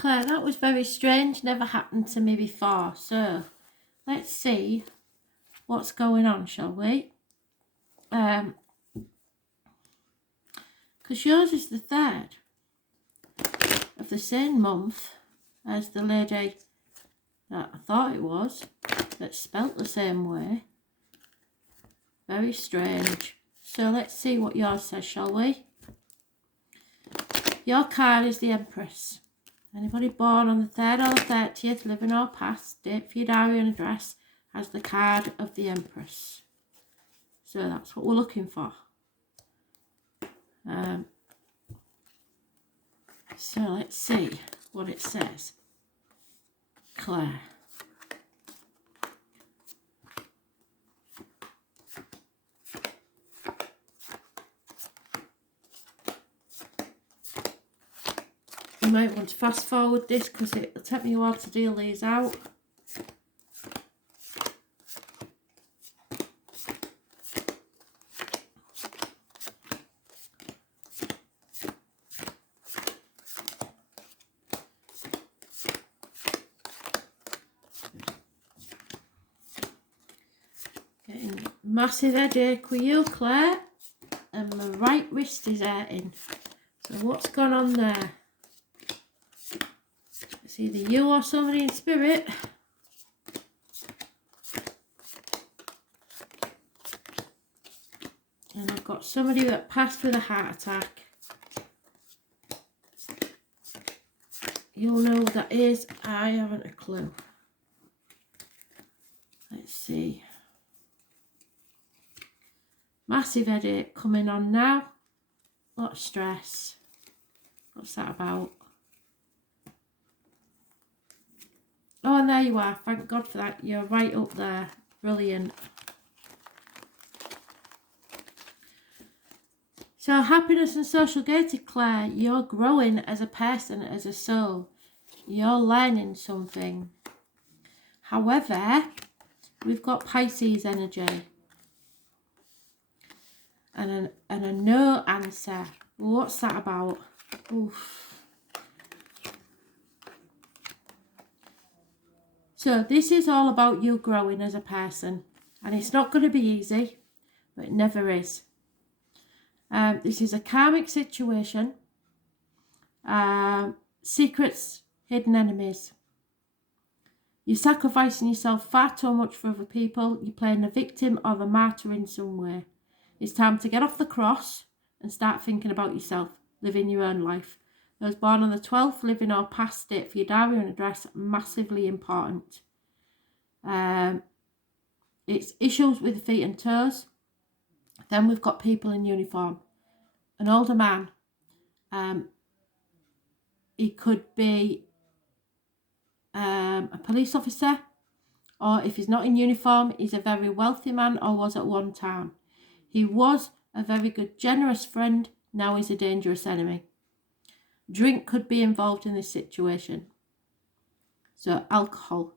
Claire, that was very strange. Never happened to me before. So, let's see what's going on, shall we? Because yours is the 3rd of the same month as the lady that I thought it was, that's spelt the same way. Very strange. So let's see what yours says, shall we? Your card is the Empress. Anybody born on the 3rd or the 30th, living or past, date for your diary and address, has the card of the Empress. So that's what we're looking for. So let's see what it says. Claire. You might want to fast forward this because it'll take me a while to deal these out. Getting massive headache with you, Claire, and my right wrist is hurting. So what's gone on there? It's either you or somebody in spirit. And I've got somebody that passed with a heart attack. You'll know who that is. I haven't a clue. Let's see. Massive headache coming on now. A lot of stress. What's that about? Oh, and there you are. Thank God for that. You're right up there. Brilliant. So, happiness and social gated, Claire. You're growing as a person, as a soul. You're learning something. However, we've got Pisces energy. And a no answer. What's that about? Oof. So this is all about you growing as a person. And it's not going to be easy. But it never is. This is a karmic situation. Secrets, hidden enemies. You're sacrificing yourself far too much for other people. You're playing the victim or the martyr in some way. It's time to get off the cross and start thinking about yourself, living your own life. Those born on the 12th, living or past date for your diary and address, massively important. It's issues with the feet and toes. Then we've got people in uniform. An older man. He could be a police officer, or if he's not in uniform, he's a very wealthy man or was at one time. He was a very good, generous friend. Now he's a dangerous enemy. Drink could be involved in this situation. So alcohol.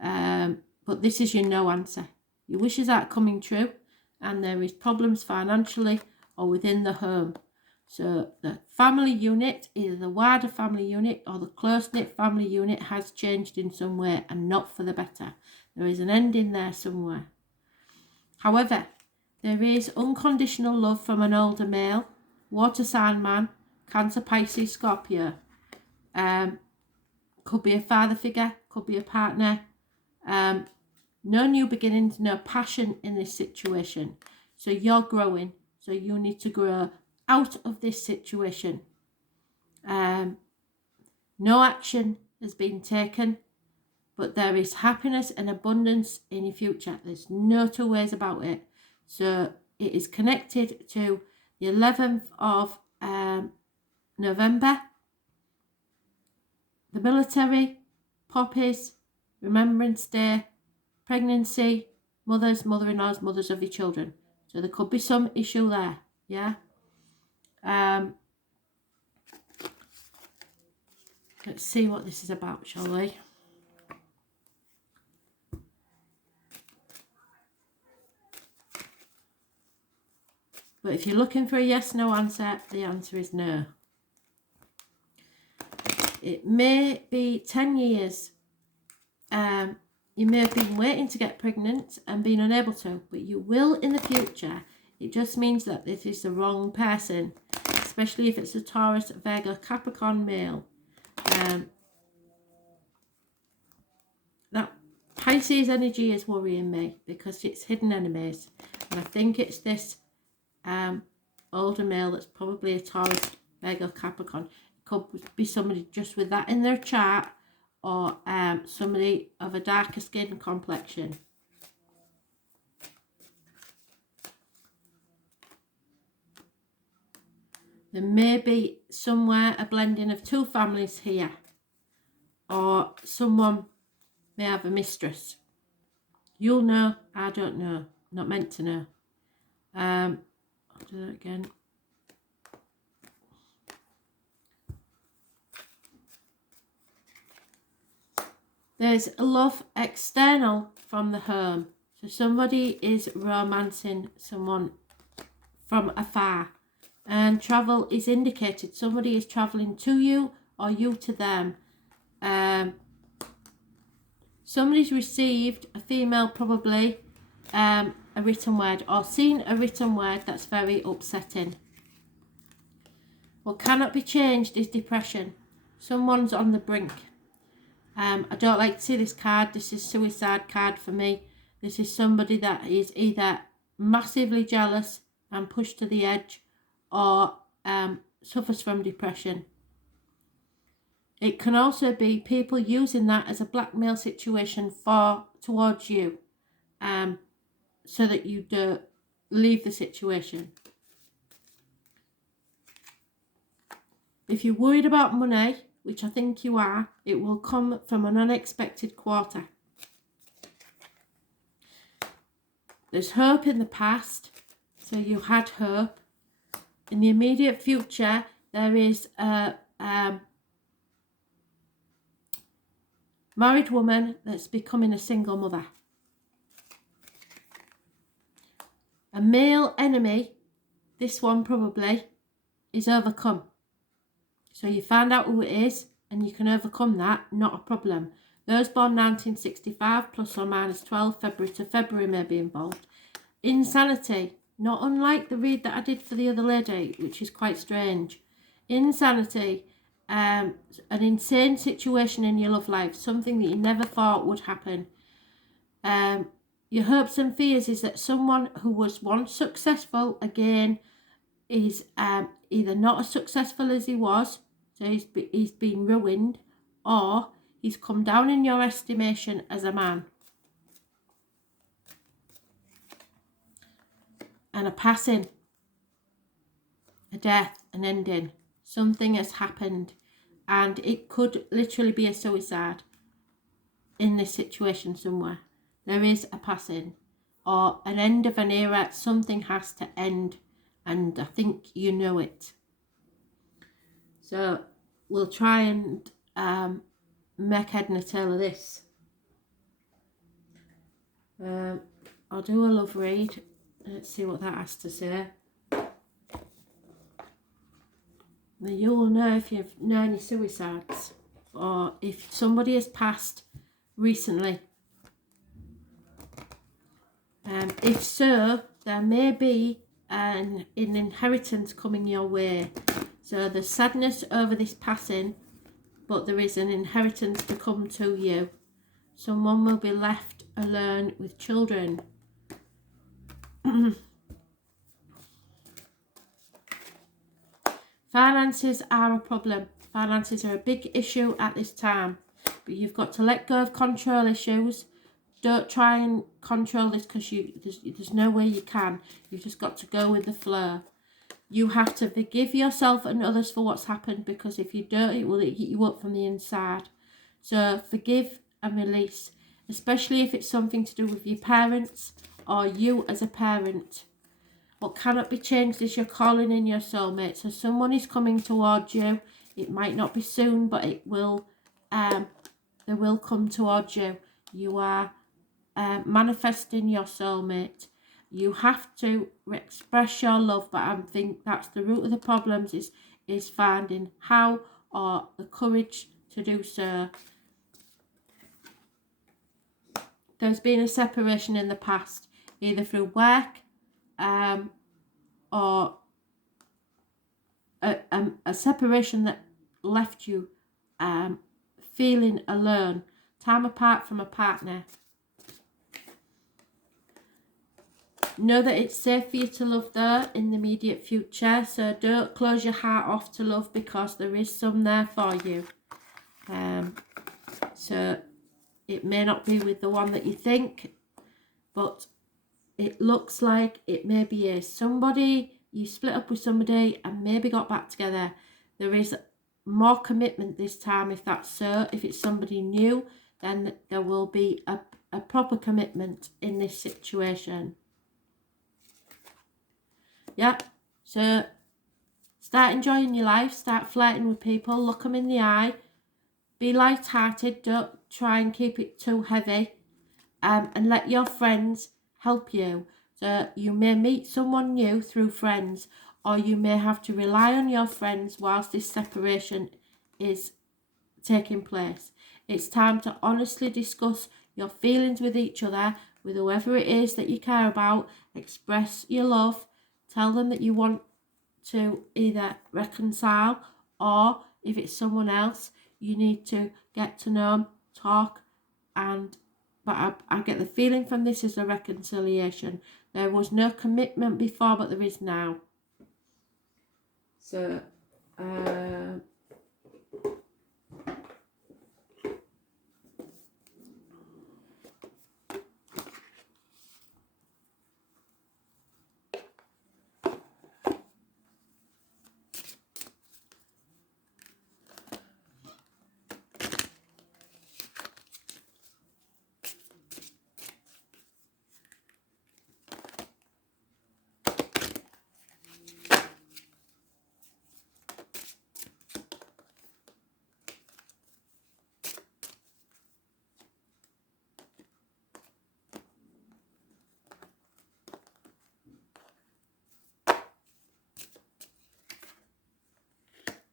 But this is your no answer. Your wishes aren't coming true. And there is problems financially or within the home. So the family unit, either the wider family unit or the close-knit family unit, has changed in some way and not for the better. There is an end in there somewhere. However, there is unconditional love from an older male, water sign man, Cancer, Pisces, Scorpio. Could be a father figure, could be a partner. No new beginnings, no passion in this situation. So you're growing, so you need to grow out of this situation. No action has been taken, but there is happiness and abundance in your future. There's no two ways about it. So it is connected to the 11th of November. The military, poppies, Remembrance Day, pregnancy, mothers, mother-in-laws, mothers of your children. So there could be some issue there, yeah? Let's see what this is about, shall we? But if you're looking for a yes/no answer, the answer is no. It may be 10 years. You may have been waiting to get pregnant and been unable to, but you will in the future. It just means that this is the wrong person, especially if it's a Taurus, Virgo, Capricorn male. That Pisces energy is worrying me because it's hidden enemies. And I think it's this older male that's probably a Taurus, Virgo, Capricorn. It could be somebody just with that in their chart, or somebody of a darker skin complexion. There may be somewhere a blending of two families here, or someone may have a mistress. You'll know, I don't know, not meant to know. I'll do that again. There's a love external from the home. So somebody is romancing someone from afar. And travel is indicated. Somebody is travelling to you or you to them. Somebody's received, a female probably, a written word, or seen a written word that's very upsetting. What cannot be changed is depression. Someone's on the brink. I don't like to see this card. This is suicide card for me. This is somebody that is either massively jealous and pushed to the edge, or suffers from depression. It can also be people using that as a blackmail situation towards you, so that you don't leave the situation. If you're worried about money, which I think you are, it will come from an unexpected quarter. There's hope in the past, so you had hope. In the immediate future, there is a married woman that's becoming a single mother. A male enemy, this one probably, is overcome. So you find out who it is and you can overcome that, not a problem. Those born 1965 plus or minus 12 February to February may be involved. Insanity, not unlike the read that I did for the other lady, which is quite strange. Insanity, an insane situation in your love life, something that you never thought would happen. Your hopes and fears is that someone who was once successful again is either not as successful as he was, so he's been ruined, or he's come down in your estimation as a man. And a passing, a death, an ending. Something has happened, and it could literally be a suicide in this situation somewhere. There is a passing or an end of an era. Something has to end, and I think you know it. So we'll try and make head and tail of this. I'll do a love read. Let's see what that has to say. Now you will know if you've known any suicides, or if somebody has passed recently. If so, there may be an inheritance coming your way. So there's sadness over this passing, but there is an inheritance to come to you. Someone will be left alone with children. Finances are a problem. Finances are a big issue at this time. But you've got to let go of control issues. Don't try and control this because there's no way you can. You've just got to go with the flow. You have to forgive yourself and others for what's happened, because if you don't, it will eat you up from the inside. So forgive and release, especially if it's something to do with your parents or you as a parent. What cannot be changed is your calling in your soulmate. So someone is coming towards you. It might not be soon, but it will. They will come towards you. You are manifesting your soulmate. You have to express your love, but I think that's the root of the problems, is finding how or the courage to do so. There's been a separation in the past, either through work or a separation that left you feeling alone, time apart from a partner. Know that it's safe for you to love though in the immediate future, so don't close your heart off to love, because there is some there for you. So it may not be with the one that you think, but it looks like it maybe is. Somebody, you split up with somebody and maybe got back together. There is more commitment this time, if that's so. If it's somebody new, then there will be a proper commitment in this situation. Yeah, so start enjoying your life, start flirting with people, look them in the eye, be light-hearted, don't try and keep it too heavy, and let your friends help you. So you may meet someone new through friends, or you may have to rely on your friends whilst this separation is taking place. It's time to honestly discuss your feelings with each other, with whoever it is that you care about. Express your love, tell them that you want to either reconcile, or if it's someone else, you need to get to know them, talk, but I get the feeling from this is a reconciliation. There was no commitment before, but there is now. So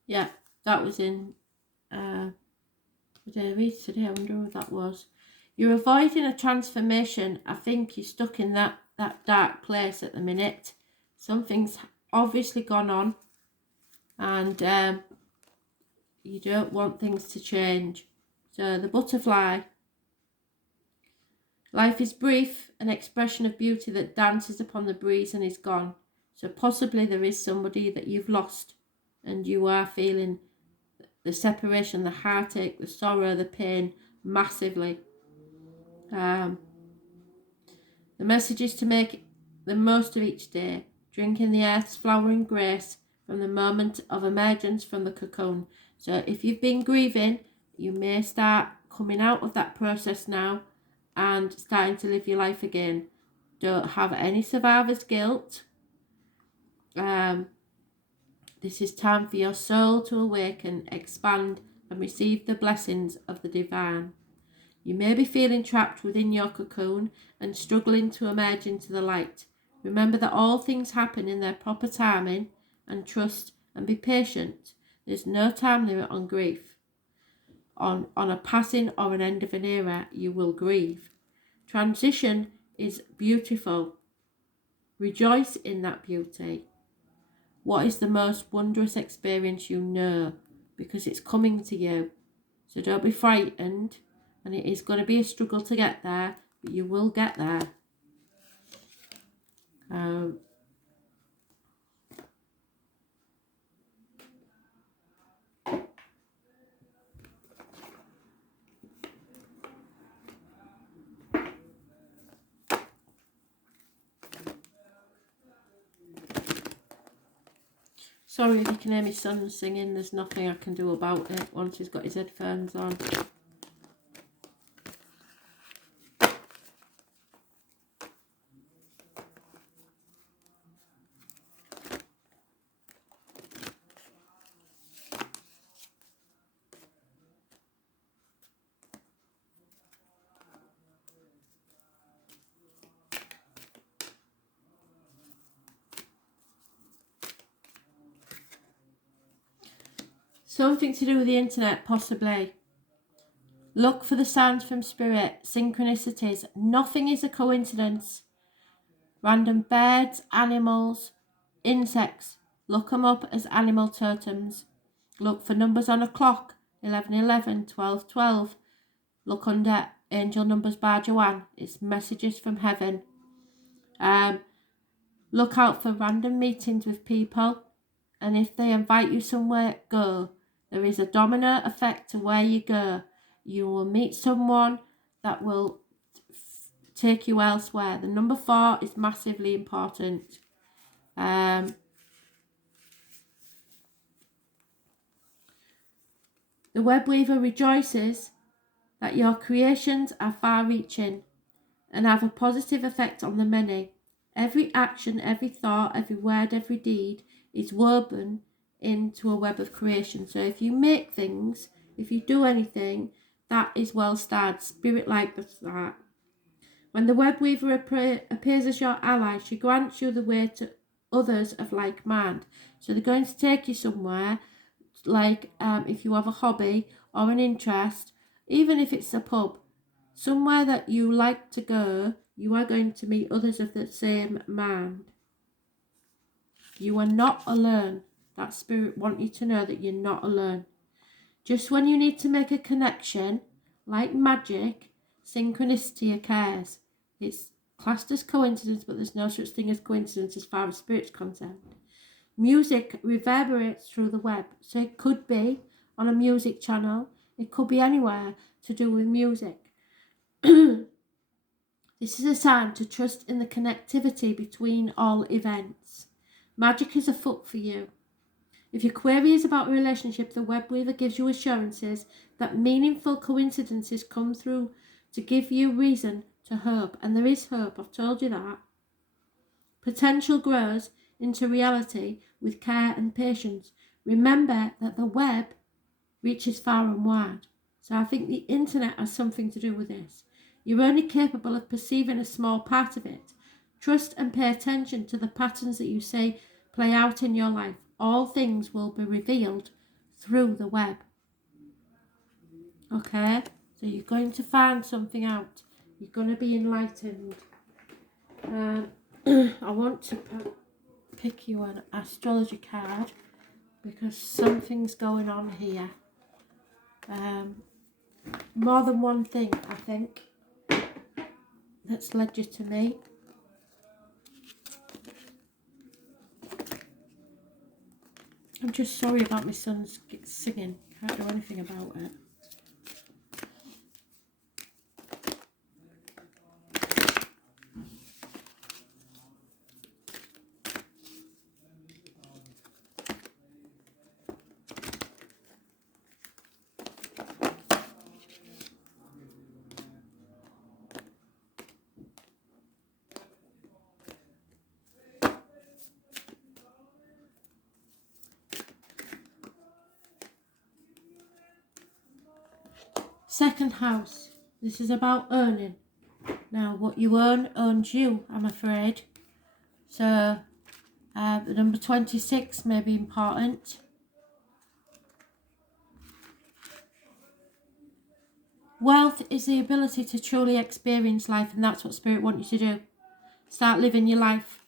yeah, that was in what did I read today? I wonder what that was. You're avoiding a transformation. I think you're stuck in that dark place at the minute. Something's obviously gone on, and you don't want things to change. So the butterfly. Life is brief, an expression of beauty that dances upon the breeze and is gone. So possibly there is somebody that you've lost, and you are feeling the separation, the heartache, the sorrow, the pain massively. The message is to make the most of each day, drinking the earth's flowering grace from the moment of emergence from the cocoon. So if you've been grieving, you may start coming out of that process now and starting to live your life again. Don't have any survivor's guilt. This is time for your soul to awaken, expand, and receive the blessings of the divine. You may be feeling trapped within your cocoon and struggling to emerge into the light. Remember that all things happen in their proper timing, and trust and be patient. There's no time limit on grief. On a passing or an end of an era, you will grieve. Transition is beautiful. Rejoice in that beauty. What is the most wondrous experience you know? Because it's coming to you. So don't be frightened. And it is going to be a struggle to get there, but you will get there. Sorry if you can hear my son singing. There's nothing I can do about it once he's got his headphones on. Something to do with the internet, possibly. Look for the signs from spirit, synchronicities. Nothing is a coincidence. Random birds, animals, insects. Look them up as animal totems. Look for numbers on a clock, 1111, 1212. Look under Angel Numbers by Joanne. It's messages from heaven. Look out for random meetings with people. And if they invite you somewhere, go. There is a domino effect to where you go. You will meet someone that will take you elsewhere. The number 4 is massively important. The web weaver rejoices that your creations are far-reaching and have a positive effect on the many. Every action, every thought, every word, every deed is woven into a web of creation. So if you make things, if you do anything, that is well starred, spirit like that. When the web weaver appears as your ally, she grants you the way to others of like mind. So they're going to take you somewhere, like if you have a hobby or an interest, even if it's a pub, somewhere that you like to go, you are going to meet others of the same mind. You are not alone. That spirit wants you to know that you're not alone. Just when you need to make a connection, like magic, synchronicity occurs. It's classed as coincidence, but there's no such thing as coincidence as far as spirit's concerned. Music reverberates through the web, so it could be on a music channel, it could be anywhere to do with music. This is a sign to trust in the connectivity between all events. Magic is afoot for you. If your query is about a relationship, the web weaver gives you assurances that meaningful coincidences come through to give you reason to hope. And there is hope, I've told you that. Potential grows into reality with care and patience. Remember that the web reaches far and wide. So I think the internet has something to do with this. You're only capable of perceiving a small part of it. Trust and pay attention to the patterns that you say play out in your life. All things will be revealed through the web. Okay? So you're going to find something out. You're going to be enlightened. I want to pick you an astrology card because something's going on here. More than one thing, I think, that's led you to me. I'm just sorry about my son's singing. Can't do anything about it. Second house. This is about earning. Now, what you earn owns you, I'm afraid. So, the number 26 may be important. Wealth is the ability to truly experience life, and that's what Spirit wants you to do. Start living your life.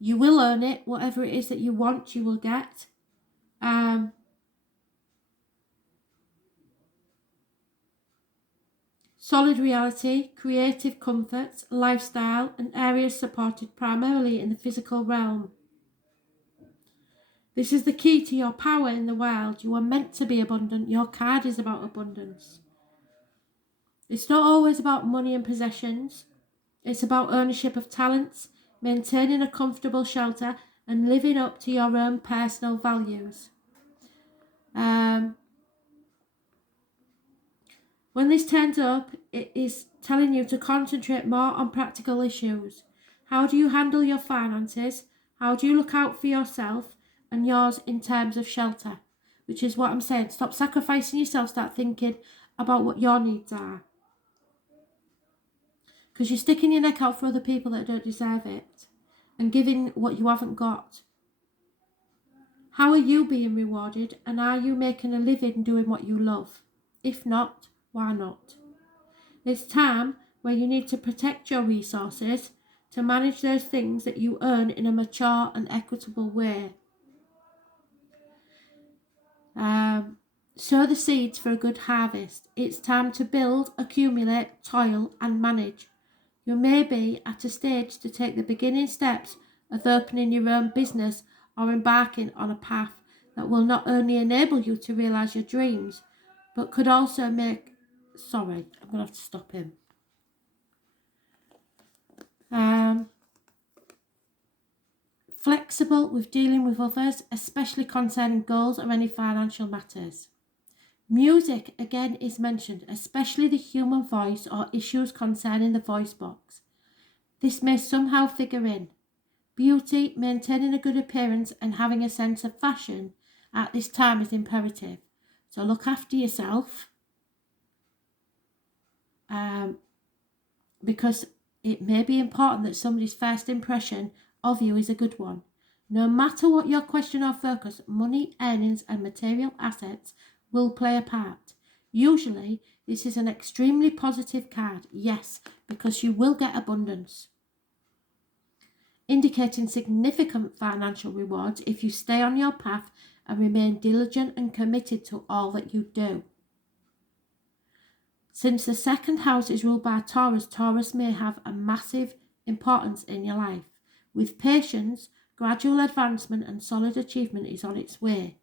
You will earn it. Whatever it is that you want, you will get. Solid reality, creative comforts, lifestyle, and areas supported primarily in the physical realm. This is the key to your power in the world. You are meant to be abundant. Your card is about abundance. It's not always about money and possessions. It's about ownership of talents, maintaining a comfortable shelter, and living up to your own personal values. When this turns up, it is telling you to concentrate more on practical issues. How do you handle your finances? How do you look out for yourself and yours in terms of shelter? Which is what I'm saying. Stop sacrificing yourself. Start thinking about what your needs are. Because you're sticking your neck out for other people that don't deserve it and giving what you haven't got. How are you being rewarded, and are you making a living doing what you love? If not, why not? It's time where you need to protect your resources to manage those things that you earn in a mature and equitable way. Sow the seeds for a good harvest. It's time to build, accumulate, toil and manage. You may be at a stage to take the beginning steps of opening your own business or embarking on a path that will not only enable you to realise your dreams, but could also make... Sorry, I'm going to have to stop him. Flexible with dealing with others, especially concerning goals or any financial matters. Music again is mentioned, especially the human voice or issues concerning the voice box. This may somehow figure in. Beauty, maintaining a good appearance and having a sense of fashion at this time is imperative. So look after yourself, because it may be important that somebody's first impression of you is a good one. No matter what your question or focus, money, earnings and material assets will play a part. Usually, this is an extremely positive card, yes, because you will get abundance, indicating significant financial rewards if you stay on your path and remain diligent and committed to all that you do. Since the second house is ruled by Taurus, Taurus may have a massive importance in your life. With patience, gradual advancement and solid achievement is on its way.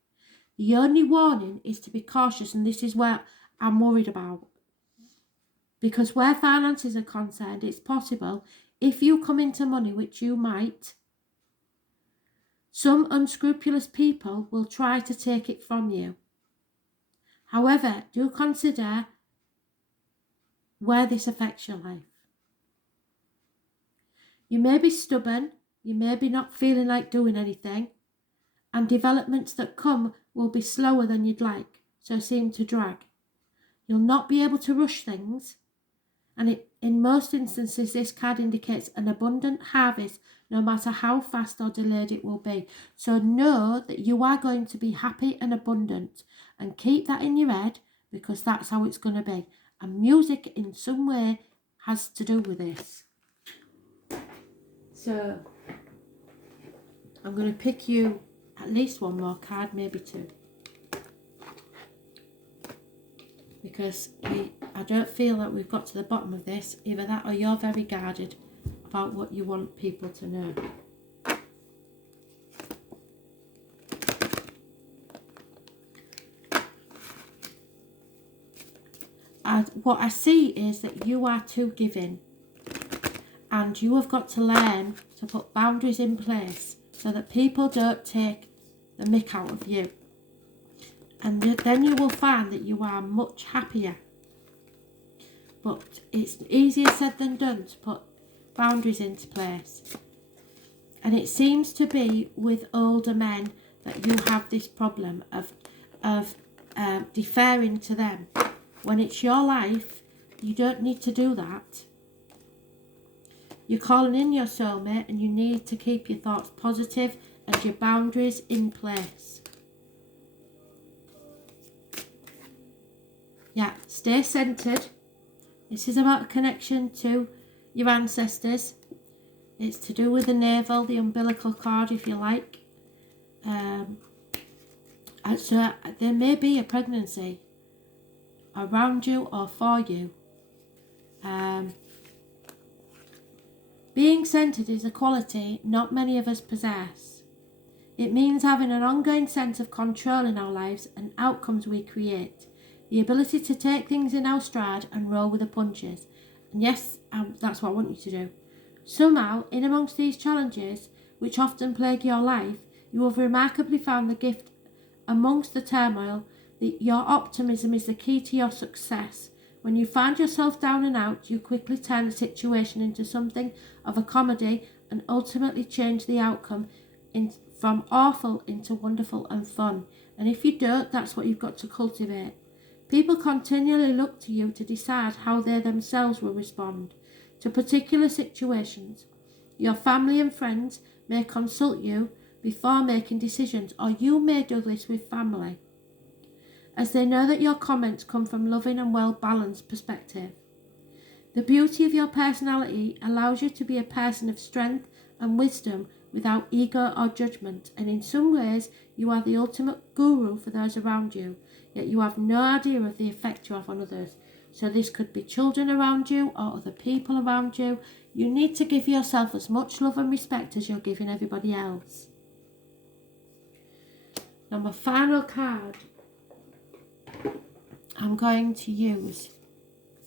The only warning is to be cautious, and this is where I'm worried about. Because where finances are concerned, it's possible, if you come into money, which you might, some unscrupulous people will try to take it from you. However, do consider where this affects your life. You may be stubborn, you may be not feeling like doing anything, and developments that come will be slower than you'd like, so seem to drag. You'll not be able to rush things, and in most instances this card indicates an abundant harvest no matter how fast or delayed it will be. So know that you are going to be happy and abundant, and keep that in your head, because that's how it's going to be. And music in some way has to do with this. So I'm going to pick you at least one more card, maybe two, because I don't feel that we've got to the bottom of this. Either that or you're very guarded about what you want people to know. And what I see is that you are too giving, and you have got to learn to put boundaries in place so that people don't take the mick out of you. And then you will find that you are much happier. But it's easier said than done to put boundaries into place. And it seems to be with older men that you have this problem of deferring to them. When it's your life, you don't need to do that. You're calling in your soulmate, and you need to keep your thoughts positive and your boundaries in place. Yeah, stay centered. This is about a connection to your ancestors. It's to do with the navel, the umbilical cord, if you like. So there may be a pregnancy around you or for you. Being centered is a quality not many of us possess. It means having an ongoing sense of control in our lives and outcomes we create. The ability to take things in our stride and roll with the punches. And yes, that's what I want you to do. Somehow, in amongst these challenges, which often plague your life, you have remarkably found the gift amongst the turmoil. Your optimism is the key to your success. When you find yourself down and out, you quickly turn the situation into something of a comedy and ultimately change the outcome from awful into wonderful and fun. And if you don't, that's what you've got to cultivate. People continually look to you to decide how they themselves will respond to particular situations. Your family and friends may consult you before making decisions, or you may do this with family, as they know that your comments come from loving and well-balanced perspective. The beauty of your personality allows you to be a person of strength and wisdom without ego or judgment, and in some ways you are the ultimate guru for those around you, yet you have no idea of the effect you have on others. So this could be children around you or other people around you. You need to give yourself as much love and respect as you're giving everybody else. Now my final card I'm going to use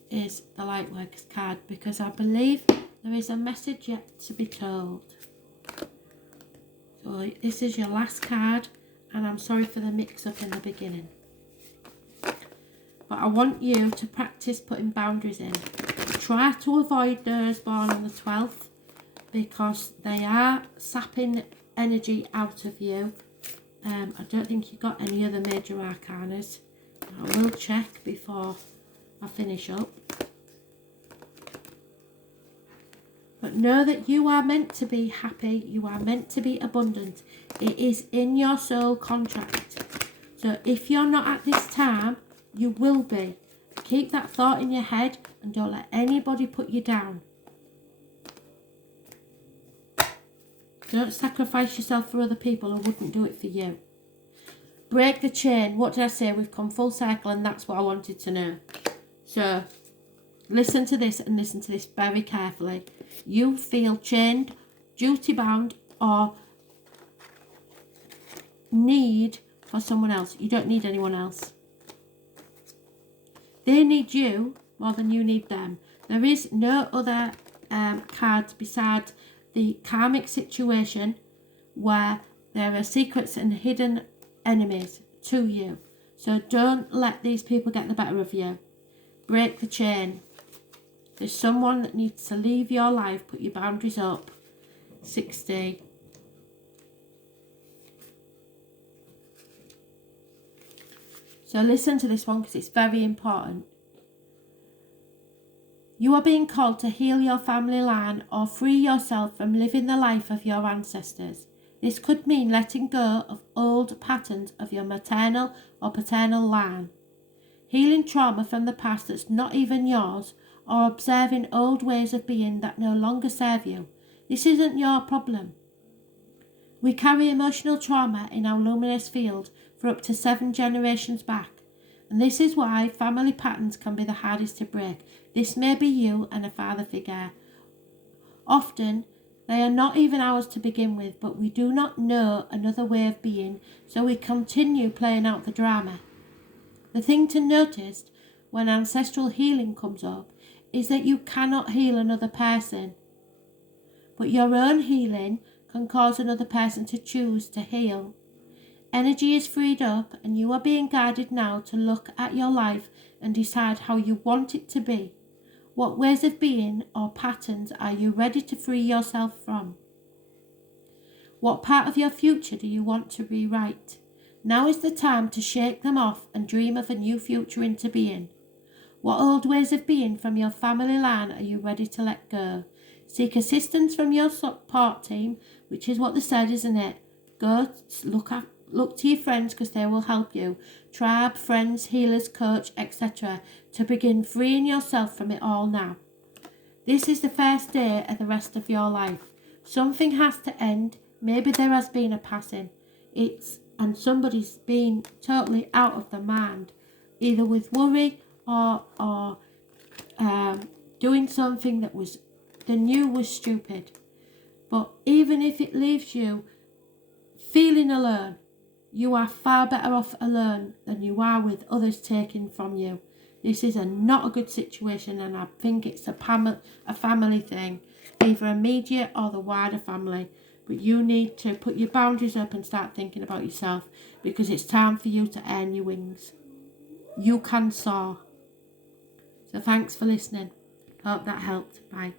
is the Lightworkers card, because I believe there is a message yet to be told. So this is your last card, and I'm sorry for the mix-up in the beginning. But I want you to practice putting boundaries in. Try to avoid those born on the 12th, because they are sapping energy out of you. I don't think you got any other major arcanas. I will check before I finish up. But know that you are meant to be happy. You are meant to be abundant. It is in your soul contract. So if you're not at this time, you will be. Keep that thought in your head and don't let anybody put you down. Don't sacrifice yourself for other people who wouldn't do it for you. Break the chain. What did I say? We've come full circle, and that's what I wanted to know. So listen to this, and listen to this very carefully. You feel chained, duty bound, or need for someone else. You don't need anyone else. They need you more than you need them. There is no other cards besides the karmic situation where there are secrets and hidden enemies to you. So don't let these people get the better of you. Break the chain. There's someone that needs to leave your life. Put your boundaries up. 60. So listen to this one, because it's very important. You are being called to heal your family line or free yourself from living the life of your ancestors. This could mean letting go of old patterns of your maternal or paternal line, healing trauma from the past that's not even yours, or observing old ways of being that no longer serve you. This isn't your problem. We carry emotional trauma in our luminous field for up to 7 generations back, and this is why family patterns can be the hardest to break. This may be you and a father figure. Often, they are not even ours to begin with, but we do not know another way of being, so we continue playing out the drama. The thing to notice when ancestral healing comes up is that you cannot heal another person, but your own healing can cause another person to choose to heal. Energy is freed up, and you are being guided now to look at your life and decide how you want it to be. What ways of being or patterns are you ready to free yourself from? What part of your future do you want to rewrite? Now is the time to shake them off and dream of a new future into being. What old ways of being from your family line are you ready to let go? Seek assistance from your support team, which is what they said, isn't it? Go look to your friends, because they will help you. Tribe, friends, healers, coach, etc. to begin freeing yourself from it all now. This is the first day of the rest of your life. Something has to end. Maybe there has been a passing. And somebody's been totally out of their mind, either with worry or doing something that they knew was stupid. But even if it leaves you feeling alone, you are far better off alone than you are with others taking from you. This is not a good situation, and I think it's a family thing, either immediate or the wider family. But you need to put your boundaries up and start thinking about yourself, because it's time for you to earn your wings. You can soar. So thanks for listening. Hope that helped. Bye.